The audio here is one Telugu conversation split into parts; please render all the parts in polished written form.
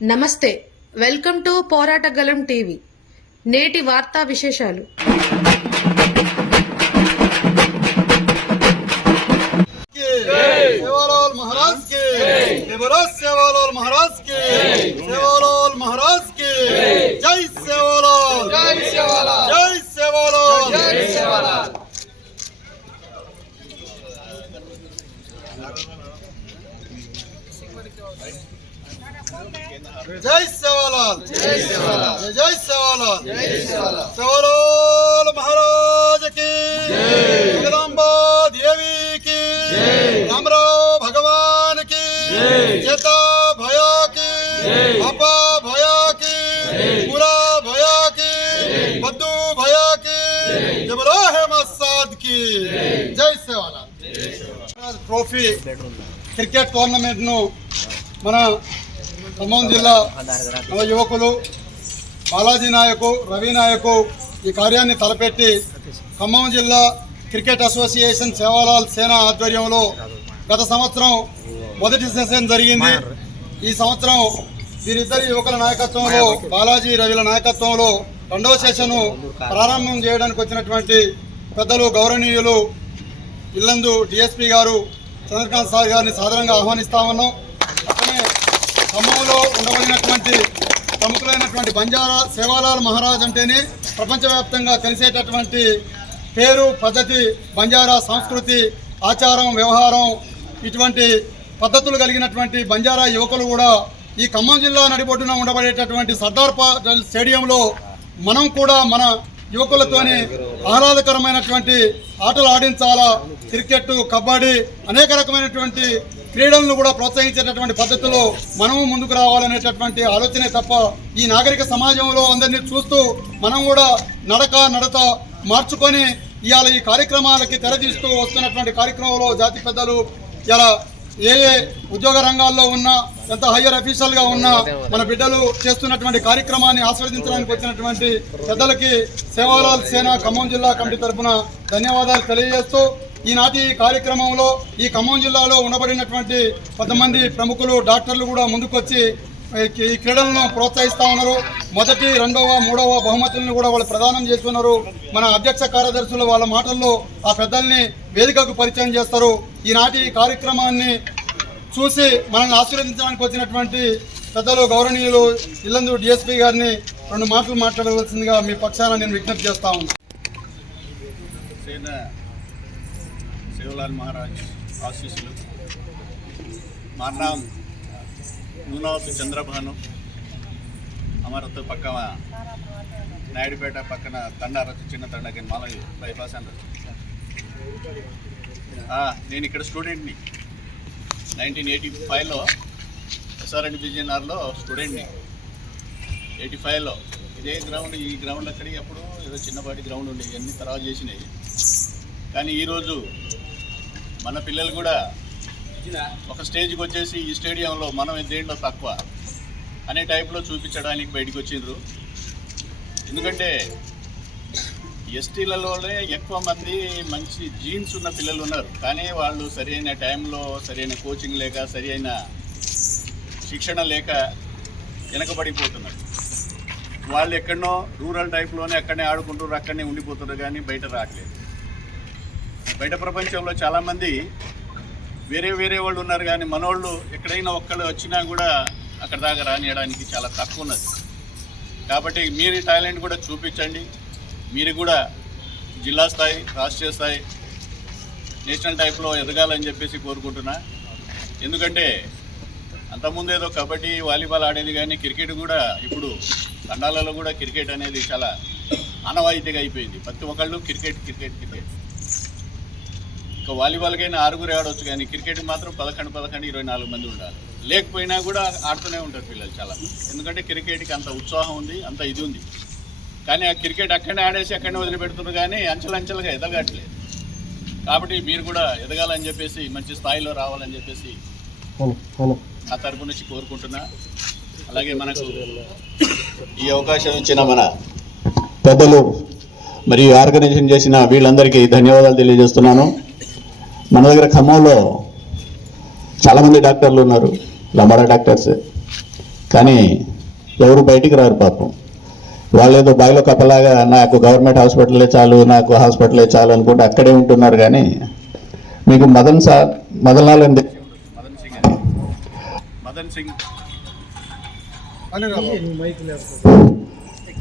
నమస్తే, వెల్కమ్ టు పోరాటగలం టీవీ. నేటి వార్తా విశేషాలు. सेवालाल महाराज के देवराज सेवालाल महाराज के सेवालाल महाराज के जय सेवालाल जय सेवालाल जय सेवालाल जय सेवालाल जय सेवालाल जय सेवालाल जय सेवालाल जय सेवालाल सेवालाल महाराज की जगदम्बा देवी की रामराव भगवान की जेता भया की अपा भया की पूरा भया की बद्दू भया की इब्राहिम असाद की जय सेवालाल ट्रॉफी क्रिकेट टूर्नामेंट नु మన ఖమ్మం జిల్లా నవ యువకులు బాలాజీ నాయకు రవి నాయకు ఈ కార్యాన్ని తలపెట్టి ఖమ్మం జిల్లా క్రికెట్ అసోసియేషన్ సేవాలాల్ సేన ఆధ్వర్యంలో గత సంవత్సరం మొదటి సెషన్ జరిగింది. ఈ సంవత్సరం వీరిద్దరి యువకుల నాయకత్వంలో బాలాజీ రవిల నాయకత్వంలో రెండవ సెషను ప్రారంభం చేయడానికి వచ్చినటువంటి పెద్దలు గౌరవనీయులు ఇల్లందు డిఎస్పీ గారు చంద్రకాంత్ సార్ గారిని సాధారణంగా ఆహ్వానిస్తా ఉన్నాం. అతనే ఖమ్మంలో ఉండబడినటువంటి ప్రముఖులైనటువంటి బంజారా సేవాలాల్ మహారాజ్ అంటేనే ప్రపంచవ్యాప్తంగా తెలిసేటటువంటి పేరు పద్ధతి, బంజారా సంస్కృతి, ఆచారం, వ్యవహారం, ఇటువంటి పద్ధతులు కలిగినటువంటి బంజారా యువకులు కూడా ఈ ఖమ్మం జిల్లా నడిబొడ్డున ఉండబడేటటువంటి సర్దార్ పటేల్ స్టేడియంలో మనం కూడా మన యువకులతోని ఆహ్లాదకరమైనటువంటి ఆటలు ఆడించాలా. క్రికెట్, కబడ్డీ, అనేక రకమైనటువంటి క్రీడలను కూడా ప్రోత్సహించేటటువంటి పద్ధతిలో మనము ముందుకు రావాలనేటటువంటి ఆలోచనే తప్ప ఈ నాగరిక సమాజంలో అందరినీ చూస్తూ మనం కూడా నడత మార్చుకొని ఇవాళ ఈ కార్యక్రమాలకి తెరదీస్తూ వస్తున్నటువంటి కార్యక్రమంలో జాతి పెద్దలు ఇలా ఏ ఉద్యోగ రంగాల్లో ఉన్నా, ఎంత హయ్యర్ అఫీషియల్గా ఉన్నా మన బిడ్డలు చేస్తున్నటువంటి కార్యక్రమాన్ని ఆస్వాదించడానికి వచ్చినటువంటి పెద్దలకి సేవాలాల్ సేన ఖమ్మం జిల్లా కమిటీ తరఫున ధన్యవాదాలు తెలియజేస్తూ ఈనాటి కార్యక్రమంలో ఈ ఖమ్మం జిల్లాలో ఉండబడినటువంటి కొంతమంది ప్రముఖులు డాక్టర్లు కూడా ముందుకొచ్చి ఈ క్రీడలను ప్రోత్సహిస్తూ ఉన్నారు. మొదటి, రెండవ, మూడవ బహుమతులను కూడా వాళ్ళు ప్రదానం చేస్తున్నారు. మన అధ్యక్ష కార్యదర్శులు వాళ్ళ మాటల్లో ఆ పెద్దల్ని వేదికకు పరిచయం చేస్తారు. ఈనాటి కార్యక్రమాన్ని చూసి మనల్ని ఆశీర్వదించడానికి వచ్చినటువంటి పెద్దలు గౌరవనీయులు ఇల్లందు డిఎస్పీ గారిని రెండు మాటలు మాట్లాడవలసిందిగా మీ పక్షాన నేను విజ్ఞప్తి చేస్తా ఉన్నాను. सेवालाल महाराज आशीस्సులు मार नाम नूनावत चंद्रभानु हमारा तो पक्का नायडूपेट पక్కన తండార చిన్న తండా కింద మాలయ్య బైపాస్ అంటారు. నేను ఇక్కడ స్టూడెంట్ని 1985లో ఎస్ఆర్ఎండ్ బిజిఎన్ఆర్లో స్టూడెంట్ని. 85లో ఇదే గ్రౌండ్, ఈ గ్రౌండ్ అక్కడికి అప్పుడు ఏదో చిన్నపాటి గ్రౌండ్ ఉండేవి, అన్ని తర్వాత చేసినాయి. కానీ ఈరోజు మన పిల్లలు కూడా ఒక స్టేజ్కి వచ్చేసి ఈ స్టేడియంలో మనం దేంట్లో తక్కువ అనే టైప్లో చూపించడానికి బయటకు వచ్చిండ్రు. ఎందుకంటే ఎస్టీలలోనే ఎక్కువ మంది మంచి జీన్స్ ఉన్న పిల్లలు ఉన్నారు, కానీ వాళ్ళు సరైన టైంలో సరైన కోచింగ్ లేక సరైన శిక్షణ లేక వెనకబడిపోతున్నారు. వాళ్ళు ఎక్కడనో రూరల్ టైప్లోనే అక్కడనే ఆడుకుంటారు, అక్కడనే ఉండిపోతున్నారు, కానీ బయట రావట్లేదు. బయట ప్రపంచంలో చాలామంది వేరే వాళ్ళు ఉన్నారు, కానీ మనోళ్ళు ఎక్కడైనా ఒక్కళ్ళు వచ్చినా కూడా అక్కడ దాకా రానియడానికి చాలా తక్కువ ఉన్నది. కాబట్టి మీరు టాలెంట్ కూడా చూపించండి. మీరు కూడా జిల్లా స్థాయి, రాష్ట్రీయ స్థాయి, నేషనల్ టైప్లో ఎదగాలని చెప్పేసి కోరుకుంటున్నా. ఎందుకంటే అంతకుముందు ఏదో కబడ్డీ, వాలీబాల్ ఆడేది, కానీ క్రికెట్ కూడా ఇప్పుడు తండాలలో కూడా క్రికెట్ అనేది చాలా ఆనవాయితీగా అయిపోయింది. ప్రతి ఒక్కళ్ళు క్రికెట్. ఇంకా వాలీబాల్కైనా 6 ఆడవచ్చు, కానీ క్రికెట్ మాత్రం 11, 24 మంది ఉండాలి. లేకపోయినా కూడా ఆడుతూనే ఉంటారు పిల్లలు చాలా. ఎందుకంటే క్రికెట్కి అంత ఉత్సాహం ఉంది, అంత ఇది ఉంది. కానీ ఆ క్రికెట్ అక్కడనే ఆడేసి అక్కడనే వదిలిపెడుతున్నారు, కానీ అంచెలంచెలుగా ఎదగట్లేదు. కాబట్టి మీరు కూడా ఎదగాలని చెప్పేసి, మంచి స్థాయిలో రావాలని చెప్పేసి ఆ తరపు నుంచి కోరుకుంటున్నా. అలాగే మనకు ఈ అవకాశం ఇచ్చిన మన పెద్దలు మరియు ఆర్గనైజేషన్ చేసిన వీళ్ళందరికీ ధన్యవాదాలు తెలియజేస్తున్నాను. మన దగ్గర ఖమ్మంలో చాలామంది డాక్టర్లు ఉన్నారు, లంబాడా డాక్టర్స్. కానీ ఎవరు బయటికి రారు పాపం. వాళ్ళు ఏదో బాయిలో కప్పలాగా నాకు గవర్నమెంట్ హాస్పిటలే చాలు, నాకు హాస్పిటలే చాలు అనుకుంటే అక్కడే ఉంటున్నారు. కానీ మీకు మదన్ లాల్ అని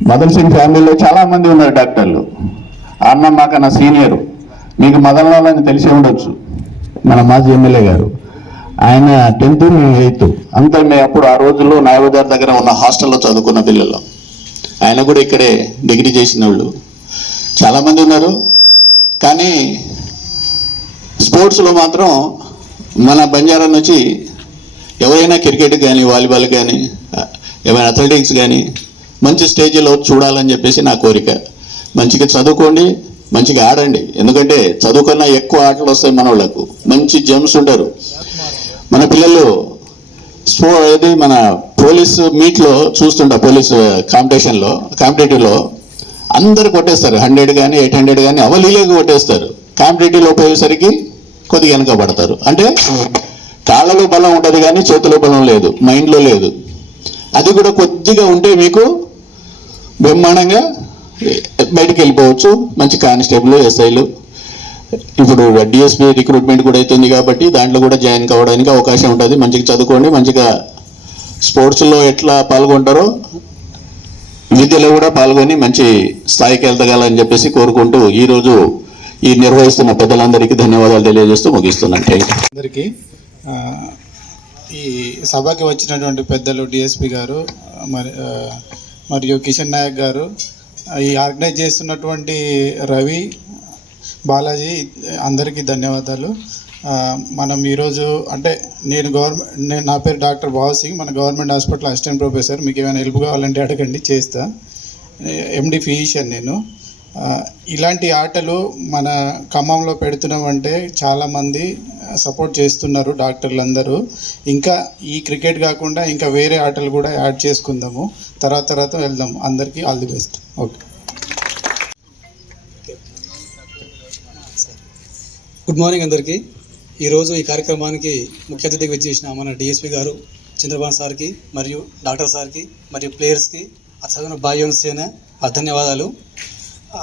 మదన్ సింగ్ ఫ్యామిలీలో చాలా మంది ఉన్నారు డాక్టర్లు. అన్న మాకన్నా సీనియర్, మీకు మదన్ లాల్ అని తెలిసి ఉండొచ్చు, మన మాజీ ఎమ్మెల్యే గారు. ఆయన 10th, మేము 8th. అంతా మేము అప్పుడు ఆ రోజుల్లో నాయబజార్ దగ్గర ఉన్న హాస్టల్లో చదువుకున్న పిల్లలు. ఆయన కూడా ఇక్కడే డిగ్రీ చేసిన వాళ్ళు చాలామంది ఉన్నారు. కానీ స్పోర్ట్స్లో మాత్రం మన బంజారా నుంచి ఎవరైనా క్రికెట్ కానీ, వాలీబాల్ కానీ, ఏమైనా అథ్లెటిక్స్ కానీ మంచి స్టేజ్లో చూడాలని చెప్పేసి నా కోరిక. మంచిగా చదువుకోండి, మంచిగా ఆడండి. ఎందుకంటే చదువుకన్నా ఎక్కువ ఆటలు వస్తాయి మన వాళ్ళకు. మంచి జమ్స్ ఉంటారు మన పిల్లలు. ఇది మన పోలీసు మీట్లో చూస్తుంటా, పోలీసు కాంపిటేటివ్లో అందరు కొట్టేస్తారు. 100 కానీ 800 కానీ అవలీలేగా కొట్టేస్తారు. కాంపిటేటివ్లో పోయేసరికి కొద్దిగా వెనక పడతారు. అంటే కాళ్ళలో బలం ఉంటుంది కానీ చేతిలో బలం లేదు, మైండ్లో లేదు. అది కూడా కొద్దిగా ఉంటే మీకు బ్రహ్మాండంగా బయటికి వెళ్ళిపోవచ్చు. మంచి కానిస్టేబుల్, ఎస్ఐలు, ఇప్పుడు డిఎస్పీ రిక్రూట్మెంట్ కూడా అవుతుంది కాబట్టి దాంట్లో కూడా జాయిన్ కావడానికి అవకాశం ఉంటుంది. మంచిగా చదువుకోండి, మంచిగా స్పోర్ట్స్లో ఎట్లా పాల్గొంటారో విద్యలో కూడా పాల్గొని మంచి స్థాయికి వెళ్తగలని చెప్పేసి కోరుకుంటూ ఈరోజు ఈ నిర్వహిస్తున్న పెద్దలందరికీ ధన్యవాదాలు తెలియజేస్తూ ముగిస్తున్నాను. అందరికీ ఈ సభకి వచ్చినటువంటి పెద్దలు డిఎస్పి గారు మరియు కిషన్ నాయక్ గారు, ఈ ఆర్గనైజ్ చేస్తున్నటువంటి రవి, బాలాజీ, అందరికీ ధన్యవాదాలు. మనం ఈరోజు అంటే నా పేరు డాక్టర్ భావ్ సింగ్, మన గవర్నమెంట్ హాస్పిటల్ అసిస్టెంట్ ప్రొఫెసర్. మీకు ఏమైనా హెల్ప్ కావాలంటే అడగండి, చేస్తా. ఎండి ఫిజిషియన్ నేను. ఇలాంటి ఆటలు మన ఖమ్మంలో పెడుతున్నామంటే చాలామంది సపోర్ట్ చేస్తున్నారు డాక్టర్లు అందరూ. ఇంకా ఈ క్రికెట్ కాకుండా ఇంకా వేరే ఆటలు కూడా యాడ్ చేసుకుందాము, తర్వాత వెళ్దాం. అందరికీ all the best. Okay, good morning అందరికీ. ఈరోజు ఈ కార్యక్రమానికి ముఖ్య అతిథిగా విచ్చేసిన మన డిఎస్పి గారు చంద్రబాబు సార్కి మరియు డాక్టర్ సార్కి మరియు ప్లేయర్స్కి చదివిన బాయ్యోన్సేన ధన్యవాదాలు.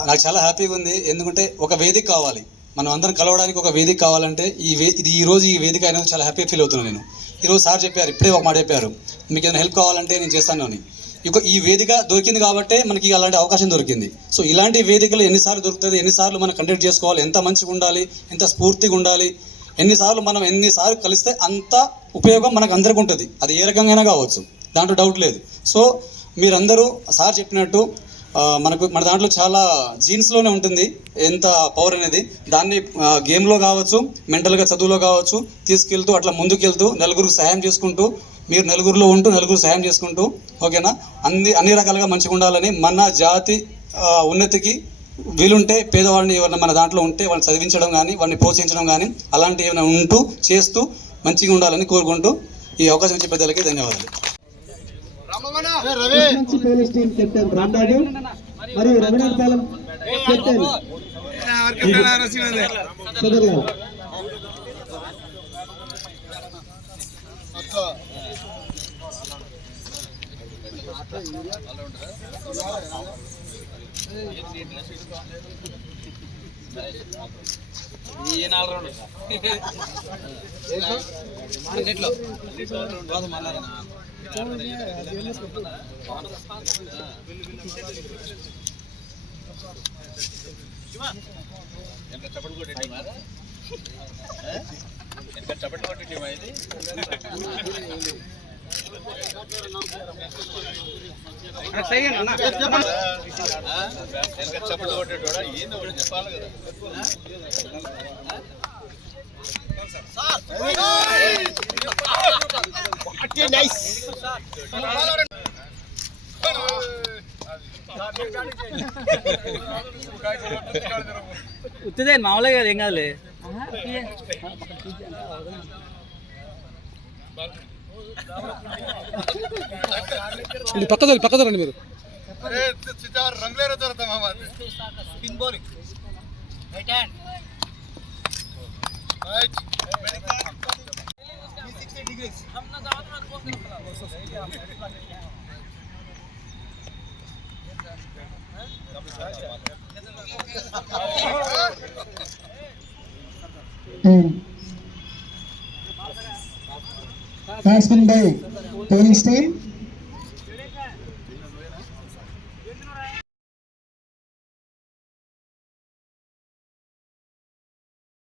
నాకు చాలా హ్యాపీగా ఉంది. ఎందుకంటే ఒక వేదిక కావాలి, మనం అందరం కలవడానికి ఒక వేదిక కావాలంటే ఈరోజు ఈ వేదిక అయినా చాలా హ్యాపీగా ఫీల్ అవుతున్నాను నేను. ఈరోజు సార్ చెప్పారు, ఇప్పుడే ఒక మాట చెప్పారు, మీకు ఏదైనా హెల్ప్ కావాలంటే నేను చేస్తాను అని. ఈ వేదిక దొరికింది కాబట్టే మనకి అలాంటి అవకాశం దొరికింది. సో ఇలాంటి వేదికలు ఎన్నిసార్లు దొరుకుతుంది, ఎన్నిసార్లు మనం కండక్ట్ చేసుకోవాలి, ఎంత మంచిగా ఉండాలి, ఎంత స్ఫూర్తిగా ఉండాలి, ఎన్నిసార్లు కలిస్తే అంత ఉపయోగం మనకు అందరికీ ఉంటుంది. అది ఏ రకంగా కావచ్చు, దాంట్లో డౌట్ లేదు. సో మీరందరూ సార్ చెప్పినట్టు మన దాంట్లో చాలా జీన్స్లోనే ఉంటుంది ఎంత పవర్ అనేది. దాన్ని గేమ్లో కావచ్చు, మెంటల్గా చదువులో కావచ్చు తీసుకెళ్తూ అట్లా ముందుకెళ్తూ నలుగురికి సహాయం చేసుకుంటూ, మీరు నలుగురిలో ఉంటూ నలుగురు సహాయం చేసుకుంటూ, ఓకేనా, అన్ని రకాలుగా మంచిగా ఉండాలని, మన జాతి ఉన్నతికి వీలుంటే పేదవాళ్ళని ఎవరైనా మన దాంట్లో ఉంటే వాళ్ళని చదివించడం కానీ, వాళ్ళని ప్రోత్సహించడం కానీ అలాంటివి ఏమైనా ఉంటూ చేస్తూ మంచిగా ఉండాలని కోరుకుంటూ ఈ అవకాశం ఇచ్చే పెద్దలకి ధన్యవాదాలు. మరియు రఘునాథపాలెం కెప్టెన్ సదర్లాల్. చప్పట్లు కొట్టేటోడా ఏందో ఒకటి చెప్పాలి కదా. ఉత్తదే మామూలుగా కదా, ఏం కాదులే. పక్కన రండి మీరు. రంగులే జరుగుతాం spin bowling right hand 360 degree Batsman by Tony Stein.